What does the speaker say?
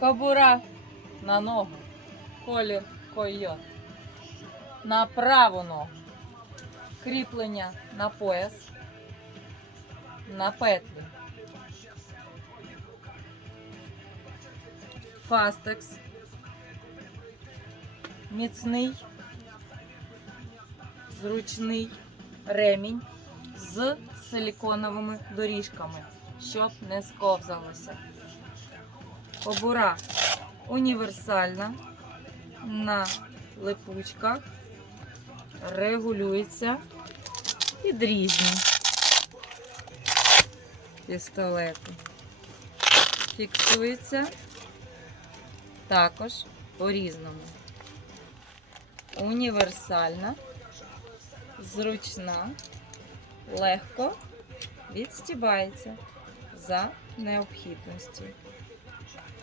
Кобура на ногу. Колір койот. На праву ногу. Кріплення на пояс. На петлі. Фастекс. Міцний. Зручний ремінь з силіконовими доріжками, щоб не сковзалося. Кобура універсальна на липучках, регулюється під різні пістолети. Фіксується також по-різному. Універсальна, зручна, легко відстібається за необхідності. Jack.